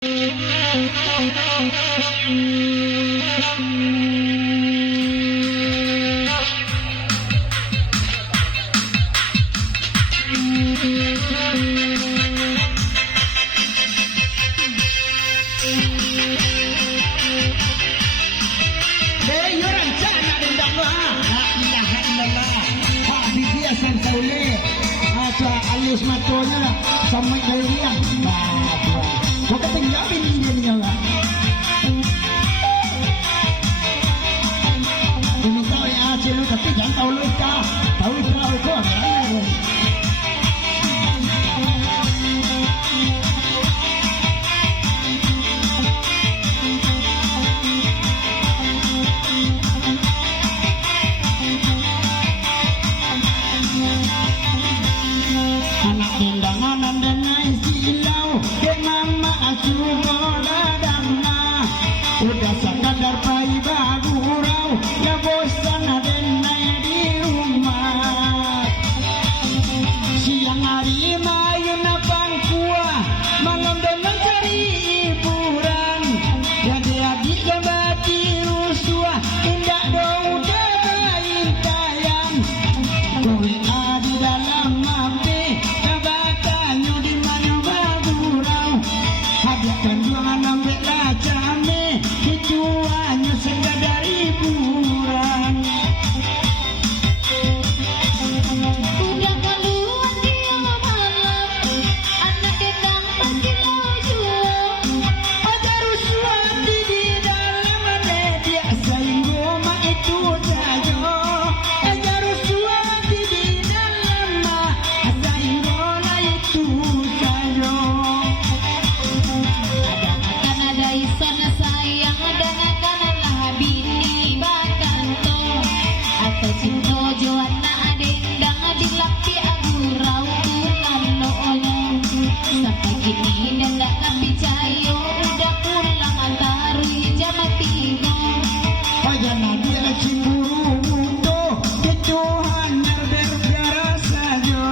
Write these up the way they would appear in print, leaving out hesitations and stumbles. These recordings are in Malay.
Alius matonya sama kalian. Kau ketinggalin dia nyala. Ini tahu ya hasil lu tapi jangan tahu lu kah. Tahu kau udah sekadar pai bagurau ya bosan adena di rumah siang hari main pangkuah malam dengan cari hiburan jadi-jadi gabati rusuah indah udah main tayang kowe di dalam mati kabatanyo di mana bagurau habiskan juangan ambil lacame tuanya sekadar hiburan. Udah keluar dia malam, anak datang pasti loyo. Ada ruswati di dalam media saing goma itu saja. Ada ruswati di dalam saing goma itu saja. Ada isana sayang ada bini bakanto atau cinta joana adendang dilapi agurau tulan loolong sampai gini dan gak percaya udah pulang antari jamat tiga Aja nadia cemburu mundo itu hanya berbiara saja.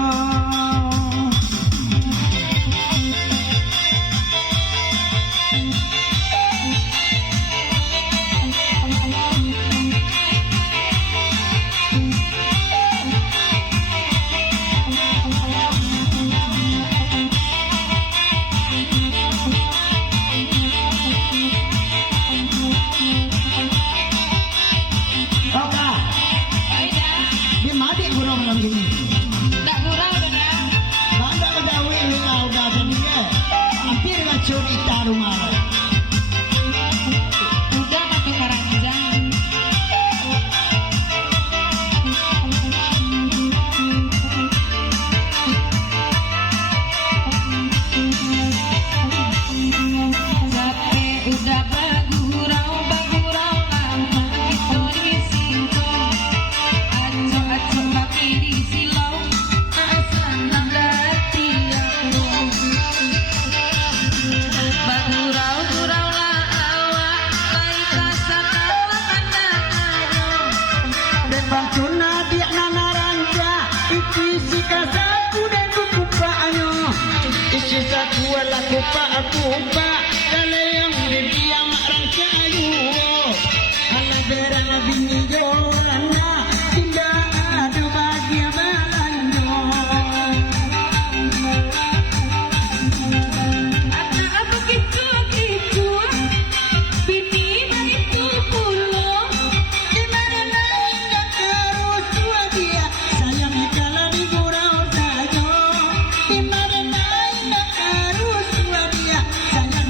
Cerita rumah udah mati karangjang sampai udah bagurau lama itu disingkong aco baki di silau asal nabati bagurau lah awak baik rasa kawan pandangannya Bang Tuna dia nana ranja isi kasaku dan kukupanyo isi saku ala kupa kalau yang dia mak ranja ayu ala berang bini jolana tidak ada bahagia balanyo anak begitu bini begitu pulang di mana naik terus tua dia sayang kalau di gurau saja di mana naik terus tua dia sayang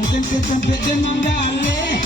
tempe tempe de mandale